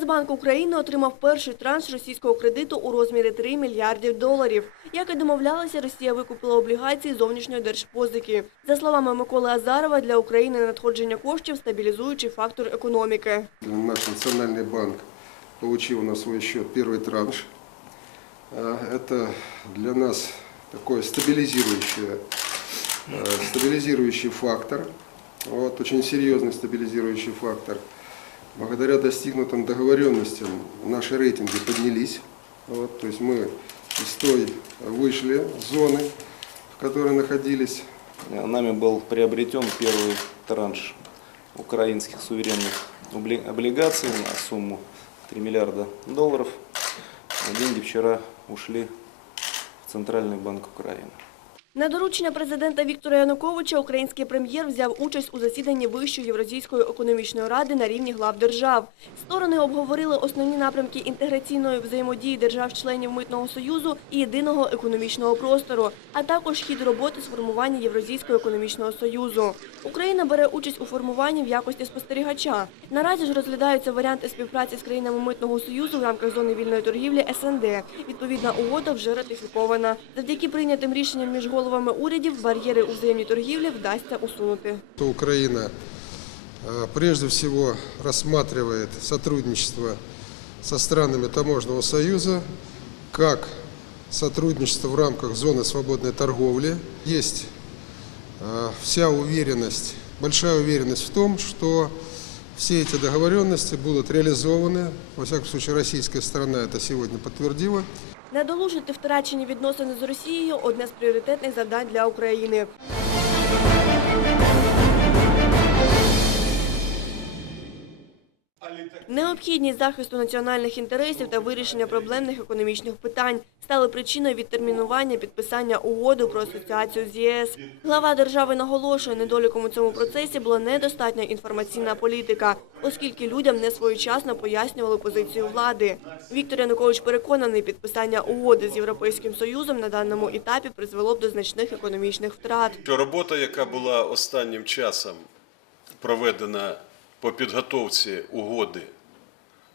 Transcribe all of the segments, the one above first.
Нацбанк України отримав перший транш російського кредиту у розмірі 3 мільярдів доларів. Як і домовлялися, Росія викупила облігації зовнішньої держпозики. За словами Миколи Азарова, для України надходження коштів – стабілізуючий фактор економіки. Наш национальный банк получил на свой счет первый транш. А, Это для нас такой стабилизирующий, э, стабилизирующий фактор, вот, очень серьезный стабилизирующий фактор. Благодаря достигнутым договоренностям наши рейтинги поднялись. Вот, то есть мы из той вышли зоны, в которой находились Нами был приобретен первый транш украинских суверенных обли- облигаций на сумму 3 миллиарда долларов. Деньги вчера ушли в Центральный банк Украины. На доручення президента Віктора Януковича український прем'єр взяв участь у засіданні Вищої Євразійської економічної ради на рівні глав держав. Сторони обговорили основні напрямки інтеграційної взаємодії держав-членів Митного союзу і єдиного економічного простору, а також хід роботи сформування Євразійського економічного союзу. Україна бере участь у формуванні в якості спостерігача. Наразі ж розглядаються варіанти співпраці з країнами Митного союзу в рамках зони вільної торгівлі СНД. Відповідна угода вже ратифікована. Завдяки прийнятим рішенням між головами урядів бар'єри у взаємній торгівлі вдасться усунути. то Украина э, прежде всего рассматривает сотрудничество со странами Таможенного союза как сотрудничество в рамках зоны свободной торговли. Есть э, вся уверенность, большая уверенность в том, что все эти договоренности будут реализованы. Во всяком случае, российская сторона это сегодня подтвердила. Недолужити втрачені відносини з Росією – одне з пріоритетних завдань для України. Необхідність захисту національних інтересів та вирішення проблемних економічних питань стали причиною відтермінування підписання угоди про асоціацію з ЄС. Глава держави наголошує, недоліком у цьому процесі була недостатня інформаційна політика, оскільки людям не своєчасно пояснювали позицію влади. Віктор Янукович переконаний, підписання угоди з Європейським Союзом на даному етапі призвело б до значних економічних втрат. Робота, яка була останнім часом проведена по підготовці угоди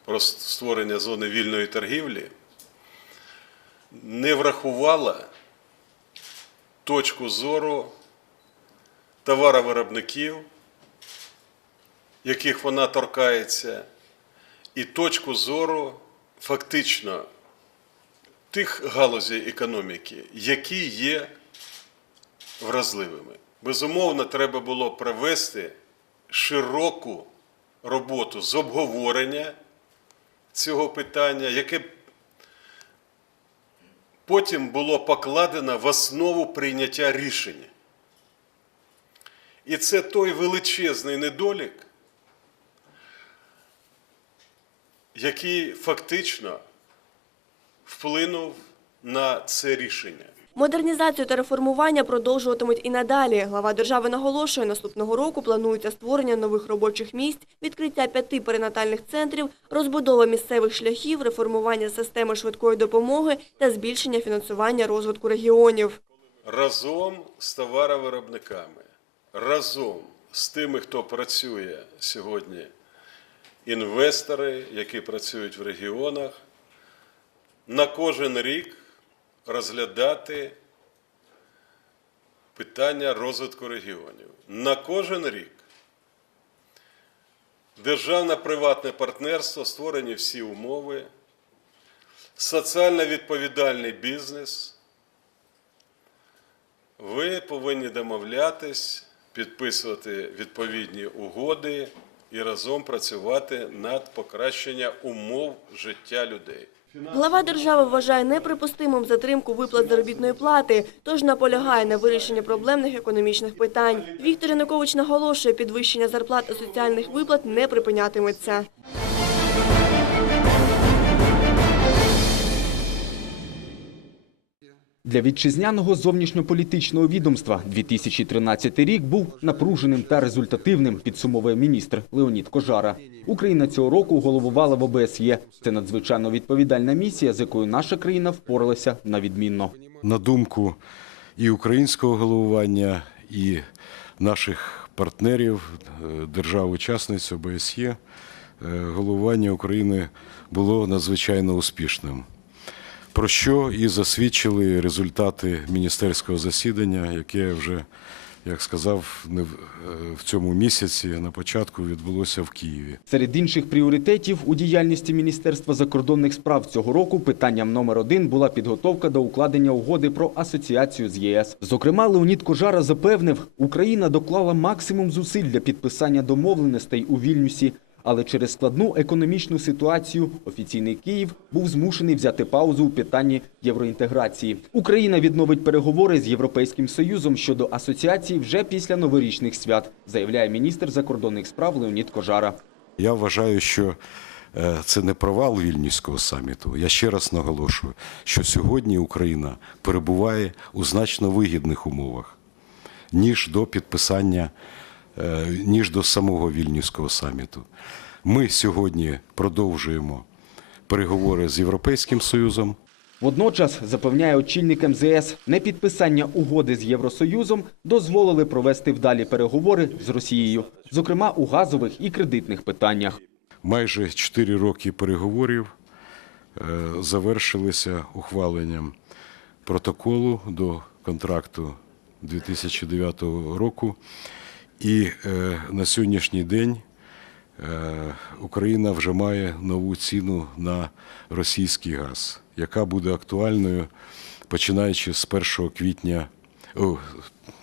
про створення зони вільної торгівлі, не врахувала точку зору товаровиробників, яких вона торкається, і точку зору фактично тих галузей економіки, які є вразливими. Безумовно, треба було провести широку роботу з обговорення цього питання, яке потім було покладено в основу прийняття рішення. І це той величезний недолік, який фактично вплинув на це рішення. Модернізацію та реформування продовжуватимуть і надалі. Глава держави наголошує, наступного року планується створення нових робочих місць, відкриття п'яти перинатальних центрів, розбудова місцевих шляхів, реформування системи швидкої допомоги та збільшення фінансування розвитку регіонів. разом з товаровиробниками, разом з тими, хто працює сьогодні, інвестори, які працюють в регіонах, на кожен рік розглядати питання розвитку регіонів. На кожен рік державно-приватне партнерство створені всі умови, соціально відповідальний бізнес – ви повинні домовлятись, підписувати відповідні угоди і разом працювати над покращенням умов життя людей. Глава держави вважає неприпустимим затримку виплат заробітної плати, тож наполягає на вирішенні проблемних економічних питань. Віктор Янукович наголошує, підвищення зарплат та соціальних виплат не припинятиметься. Для вітчизняного зовнішньополітичного відомства 2013 рік був напруженим та результативним, підсумовує міністр Леонід Кожара. Україна цього року головувала в ОБСЄ. Це надзвичайно відповідальна місія, з якою наша країна впоралася на відмінно. на думку і українського головування, і наших партнерів, е, держав-учасниць ОБСЄ, головування України було надзвичайно успішним. Про що і засвідчили результати міністерського засідання, яке вже, як сказав, не е, в цьому місяці на початку відбулося в Києві. Серед інших пріоритетів у діяльності Міністерства закордонних справ цього року питанням номер один була підготовка до укладення угоди про асоціацію з ЄС. Зокрема, Леонід Кожара запевнив, Україна доклала максимум зусиль для підписання домовленостей у Вільнюсі. Але через складну економічну ситуацію офіційний Київ був змушений взяти паузу у питанні євроінтеграції. Україна відновить переговори з Європейським Союзом щодо асоціації вже після новорічних свят, заявляє міністр закордонних справ Леонід Кожара. Я вважаю, що е, це не провал вільнюського саміту. Я ще раз наголошую, що сьогодні Україна перебуває у значно вигідних умовах, ніж до підписання, ніж до самого вільнюського саміту. Ми сьогодні продовжуємо переговори з Європейським Союзом. Водночас, запевняє очільник МЗС, непідписання угоди з Євросоюзом дозволили провести вдалі переговори з Росією, зокрема у газових і кредитних питаннях. Майже 4 роки переговорів е, завершилися ухваленням протоколу до контракту 2009 року. І е, на сьогоднішній день е, Україна вже має нову ціну на російський газ, яка буде актуальною починаючи з 1 квітня, о,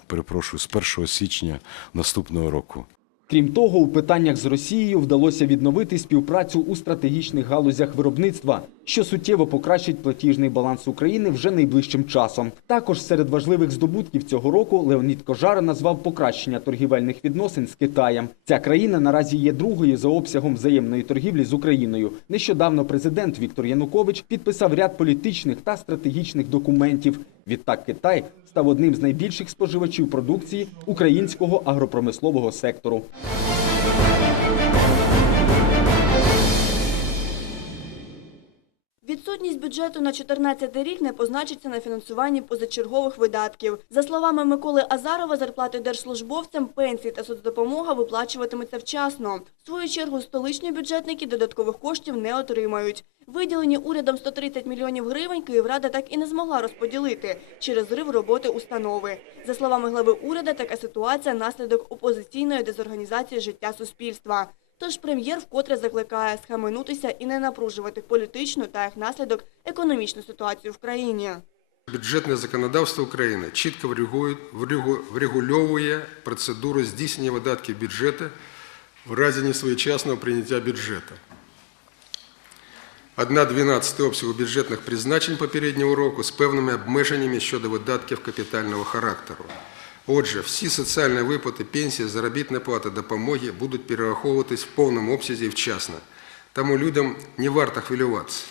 перепрошую, з 1 січня наступного року. Крім того, у питаннях з Росією вдалося відновити співпрацю у стратегічних галузях виробництва, що суттєво покращить платіжний баланс України вже найближчим часом. Також серед важливих здобутків цього року Леонід Кожара назвав покращення торгівельних відносин з Китаєм. Ця країна наразі є другою за обсягом взаємної торгівлі з Україною. Нещодавно президент Віктор Янукович підписав ряд політичних та стратегічних документів. Відтак Китай став одним з найбільших споживачів продукції українського агропромислового сектору. Відсутність бюджету на 2014 рік не позначиться на фінансуванні позачергових видатків. За словами Миколи Азарова, зарплати держслужбовцям, пенсії та соцдопомога виплачуватимуться вчасно. В свою чергу столичні бюджетники додаткових коштів не отримають. Виділені урядом 130 мільйонів гривень Київрада так і не змогла розподілити через зрив роботи установи. За словами глави уряду, така ситуація – наслідок опозиційної дезорганізації життя суспільства. Тож прем'єр вкотре закликає схаменутися і не напружувати політичну та як наслідок економічну ситуацію в країні. Бюджетне законодавство України чітко врегульовує процедуру здійснення видатків бюджету в разі несвоєчасного прийняття бюджету. Одна дванадцята обсягу бюджетних призначень попереднього року з певними обмеженнями щодо видатків капітального характеру. Отже, всі соціальні виплати, пенсії, заробітна плата, допомоги будуть перераховуватись в повному обсязі і вчасно. Тому людям не варто хвилюватися.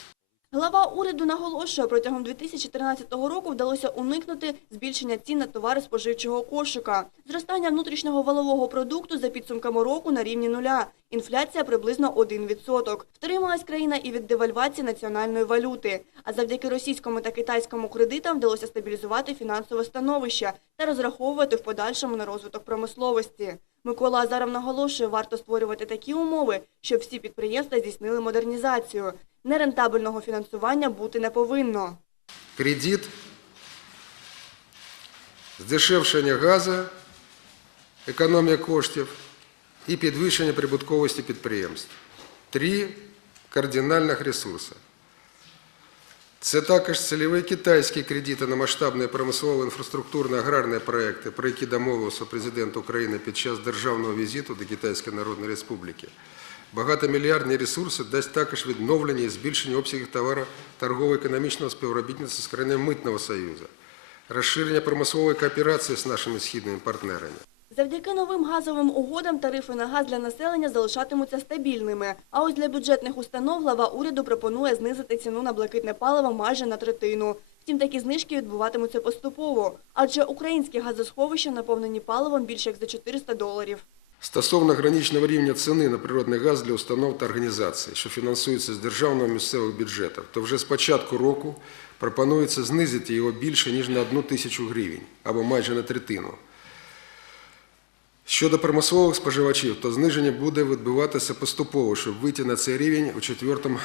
Глава уряду наголошує, протягом 2013 року вдалося уникнути збільшення цін на товари споживчого кошика. Зростання внутрішнього валового продукту за підсумками року на рівні нуля. Інфляція приблизно 1%. Втрималась країна і від девальвації національної валюти. А завдяки російському та китайському кредитам вдалося стабілізувати фінансове становище та розраховувати в подальшому на розвиток промисловості. Микола Азаров наголошує, варто створювати такі умови, щоб всі підприємства здійснили модернізацію. Нерентабельного фінансування бути не повинно. кредит, здешевшення газу, економія коштів і підвищення прибутковості підприємств. Три кардинальних ресурси. Це також цільові китайські кредити на масштабні промислово інфраструктурно-аграрні проекти, про які домовився президент України під час державного візиту до Китайської Народної Республіки. Багатомільярдні ресурси дасть також відновлення і збільшення обсягів товаро торгово-економічного співробітництва з країнами Митного Союзу, розширення промислової кооперації з нашими східними партнерами. Завдяки новим газовим угодам тарифи на газ для населення залишатимуться стабільними. А ось для бюджетних установ глава уряду пропонує знизити ціну на блакитне паливо майже на третину. Втім, такі знижки відбуватимуться поступово, адже українські газосховища наповнені паливом більше як за 400 доларів. Стосовно граничного рівня ціни на природний газ для установ та організацій, що фінансуються з державного місцевих бюджетів, то вже з початку року пропонується знизити його більше, ніж на одну тисячу гривень, або майже на третину. Щодо промислових споживачів, то зниження буде відбуватися поступово, щоб вийти на цей рівень у четвертому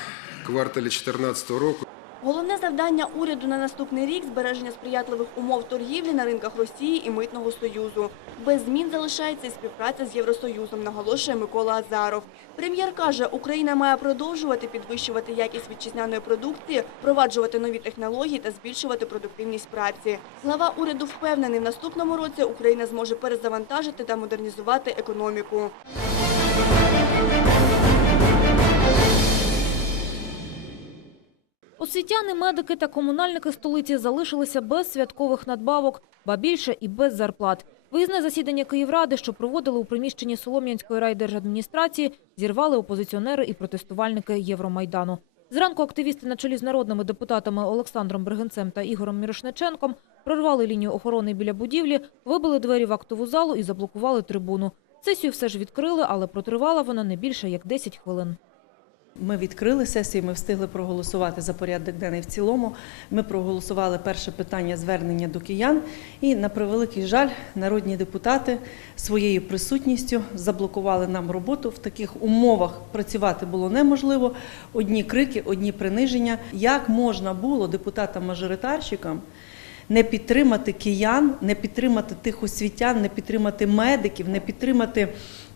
кварталі 2014 року. Головне завдання уряду на наступний рік – збереження сприятливих умов торгівлі на ринках Росії і Митного Союзу. Без змін залишається і співпраця з Євросоюзом, наголошує Микола Азаров. Прем'єр каже, Україна має продовжувати підвищувати якість вітчизняної продукції, впроваджувати нові технології та збільшувати продуктивність праці. Глава уряду впевнений, в наступному році Україна зможе перезавантажити та модернізувати економіку. Освітяни, медики та комунальники столиці залишилися без святкових надбавок, ба більше і без зарплат. Виїзне засідання Київради, що проводили у приміщенні Солом'янської райдержадміністрації, зірвали опозиціонери і протестувальники Євромайдану. Зранку активісти на чолі з народними депутатами Олександром Бригинцем та Ігорем Мірошниченком прорвали лінію охорони біля будівлі, вибили двері в актову залу і заблокували трибуну. Сесію все ж відкрили, але протривала вона не більше як 10 хвилин. Ми відкрили сесію, ми встигли проголосувати за порядок денний в цілому. Ми проголосували перше питання звернення до киян. І на превеликий жаль, народні депутати своєю присутністю заблокували нам роботу. В таких умовах працювати було неможливо. Одні крики, одні приниження. Як можна було депутатам-мажоритарщикам не підтримати киян, не підтримати тих освітян, не підтримати медиків, не підтримати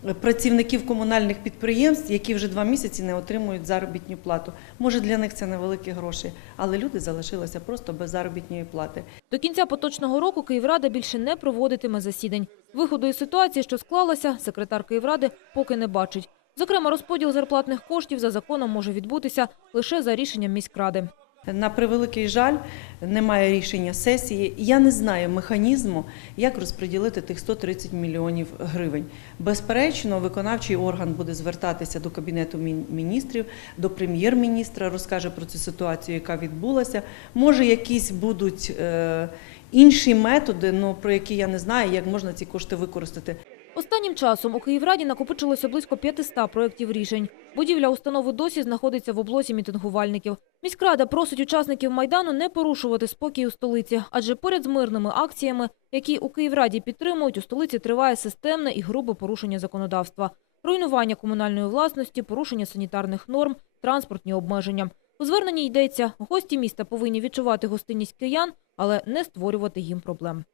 е, працівників комунальних підприємств, які вже два місяці не отримують заробітну плату. Може, для них це невеликі гроші, але люди залишилися просто без заробітної плати. До кінця поточного року Київрада більше не проводитиме засідань. Виходу із ситуації, що склалася, секретар Київради поки не бачить. Зокрема, розподіл зарплатних коштів за законом може відбутися лише за рішенням міськради. На превеликий жаль, немає рішення сесії. Я не знаю механізму, як розподілити тих 130 мільйонів гривень. Безперечно, виконавчий орган буде звертатися до кабінету міністрів, до прем'єр-міністра, розкаже про цю ситуацію, яка відбулася. Може, якісь будуть е, інші методи, ну про які я не знаю, як можна ці кошти використати. Останнім часом у Київраді накопичилося близько 500 проєктів рішень. Будівля установи досі знаходиться в облозі мітингувальників. Міськрада просить учасників Майдану не порушувати спокій у столиці, адже поряд з мирними акціями, які у Київраді підтримують, у столиці триває системне і грубе порушення законодавства. Руйнування комунальної власності, порушення санітарних норм, транспортні обмеження. У зверненні йдеться, гості міста повинні відчувати гостинність киян, але не створювати їм проблем.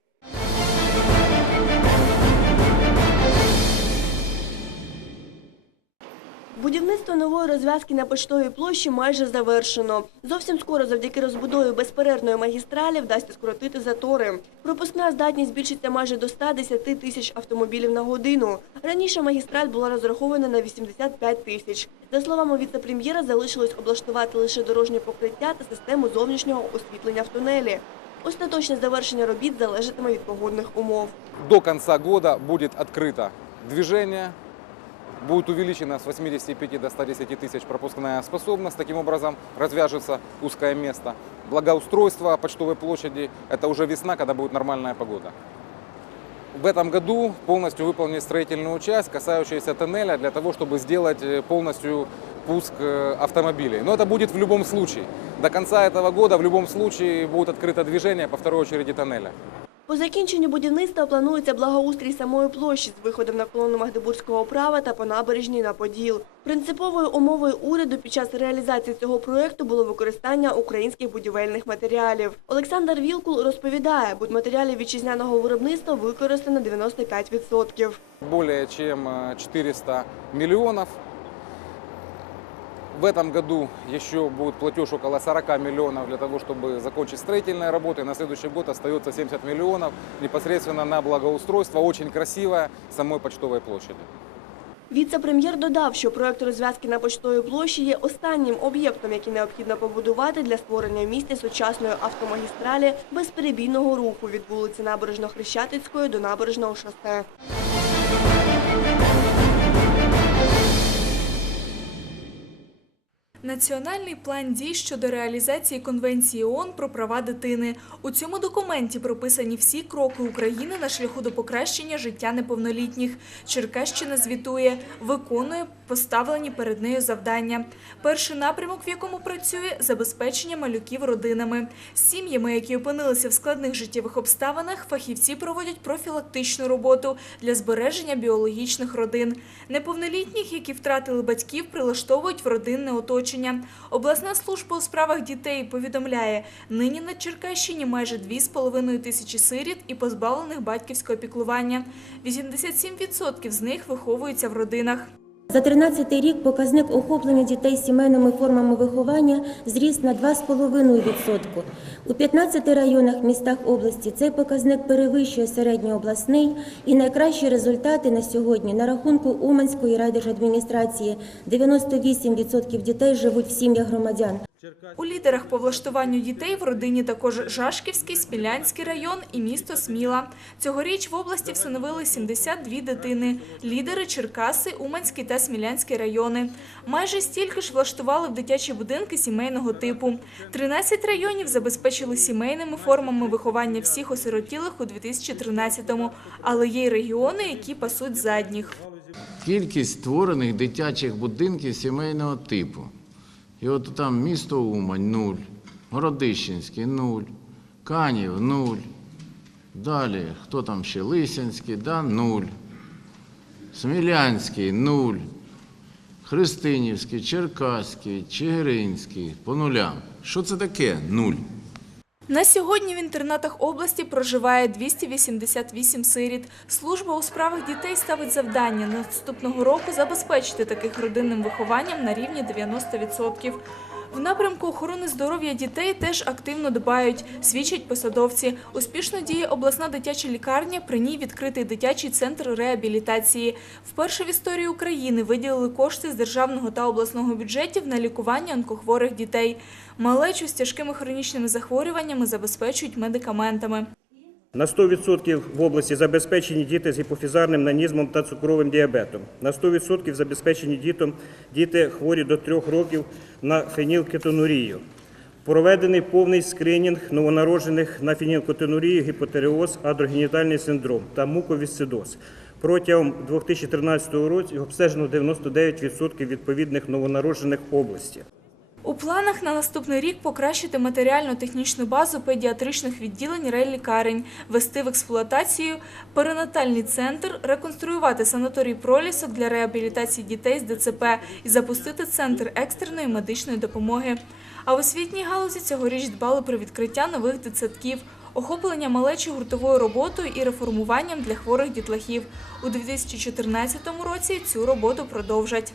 Будівництво нової розв'язки на Поштовій площі майже завершено. Зовсім скоро завдяки розбудові безперервної магістралі вдасться скоротити затори. Пропускна здатність збільшиться майже до 110 тисяч автомобілів на годину. Раніше магістраль була розрахована на 85 тисяч. За словами віце-прем'єра, залишилось облаштувати лише дорожнє покриття та систему зовнішнього освітлення в тунелі. Остаточне завершення робіт залежатиме від погодних умов. До конца года будет открыто движение, будет увеличена с 85 до 110 тысяч пропускная способность. Таким образом развяжется узкое место. Благоустройство почтовой площади – это уже весна, когда будет нормальная погода. В этом году полностью выполнить строительную часть, касающуюся тоннеля, для того, чтобы сделать э, полностью пуск э, автомобилей. Но это будет в любом случае. До конца этого года в любом случае будет открыто движение по второй очереди тоннеля. По закінченню будівництва планується благоустрій самої площі з виходом на колону Магдебурзького права та по набережній на Поділ. Принциповою умовою уряду під час реалізації цього проєкту було використання українських будівельних матеріалів. Олександр Вілкул розповідає, будматеріалів вітчизняного виробництва використано 95%. более чем э, 400 миллионов. В этом году еще будет платеж около 40 миллионов для того, чтобы закончить строительные работы. На следующий год остается 70 миллионов непосредственно на благоустройство, очень красивое, самой почтовой площади. Віце-прем'єр додав, що проєкт розв'язки на Почтовій площі є останнім об'єктом, який необхідно побудувати для створення в місті сучасної автомагістралі безперебійного руху від вулиці Набережно-Хрещатицької до Набережного шосе. Національний план дій щодо реалізації Конвенції ООН про права дитини. У цьому документі прописані всі кроки України на шляху до покращення життя неповнолітніх. Черкащина звітує, виконує поставлені перед нею завдання. Перший напрямок, в якому працює забезпечення малюків родинами. З сім'ями, які опинилися в складних життєвих обставинах, фахівці проводять профілактичну роботу для збереження біологічних родин. Неповнолітніх, які втратили батьків, прилаштовують в родинне оточення. Обласна служба у справах дітей повідомляє, нині на Черкащині майже 2,5 тисячі сиріт і позбавлених батьківського піклування. 87% з них виховуються в родинах. За 13 рік показник охоплення дітей сімейними формами виховання зріс на 2,5%. У 15 районах містах області цей показник перевищує середньообласний і найкращі результати на сьогодні на рахунку Уманської райдержадміністрації 98% дітей живуть в сім'ях громадян. У лідерах по влаштуванню дітей в родині також Жашківський, Смілянський район і місто Сміла. Цьогоріч в області встановили 72 дитини. Лідери Черкаси, Уманський та Смілянський райони. Майже стільки ж влаштували в дитячі будинки сімейного типу. 13 районів забезпечили сімейними формами виховання всіх осиротілих у 2013-му. Але є й регіони, які пасуть задніх. кількість створених дитячих будинків сімейного типу. І от там місто Умань нуль, Городищенський нуль, Канів нуль. Далі, хто там ще? Лисянський, да, нуль. Смілянський нуль. Христинівський, Черкаський, Чигиринський по нулям. Що це таке 0? На сьогодні в інтернатах області проживає 288 сиріт. Служба у справах дітей ставить завдання наступного року забезпечити таких родинним вихованням на рівні 90%. В напрямку охорони здоров'я дітей теж активно дбають, свідчать посадовці. Успішно діє обласна дитяча лікарня, при ній відкритий дитячий центр реабілітації. Вперше в історії України виділили кошти з державного та обласного бюджетів на лікування онкохворих дітей. Малечу з тяжкими хронічними захворюваннями забезпечують медикаментами. На 100% в області забезпечені діти з гіпофізарним нанізмом та цукровим діабетом. На 100% забезпечені дітом діти хворі до 3 років на фенілкетонурію. Проведений повний скринінг новонароджених на фенілкетонурію, гіпотереоз, адрогенітальний синдром та муковісцидоз. Протягом 2013 року обстежено 99% відповідних новонароджених області. Планах на наступний рік покращити матеріально-технічну базу педіатричних відділень райлікарень, ввести в експлуатацію перинатальний центр, реконструювати санаторій пролісок для реабілітації дітей з ДЦП і запустити центр екстреної медичної допомоги. А в освітній галузі цьогоріч дбали про відкриття нових дитсадків, охоплення малечі гуртовою роботою і реформуванням для хворих дітлахів. У 2014 році цю роботу продовжать.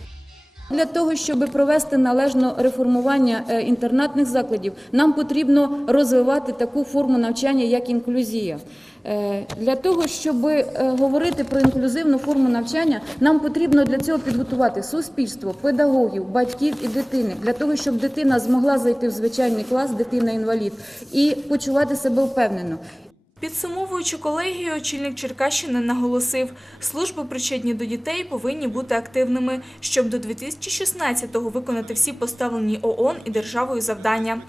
Для того, щоб провести належне реформування е, інтернатних закладів, нам потрібно розвивати таку форму навчання, як інклюзія. Е, Для того, щоб е, говорити про інклюзивну форму навчання, нам потрібно для цього підготувати суспільство, педагогів, батьків і дитини, для того, щоб дитина змогла зайти в звичайний клас, дитина-інвалід, і почувати себе впевнено. Підсумовуючи колегію, очільник Черкащини наголосив, служби причетні до дітей повинні бути активними, щоб до 2016-го виконати всі поставлені ООН і державою завдання.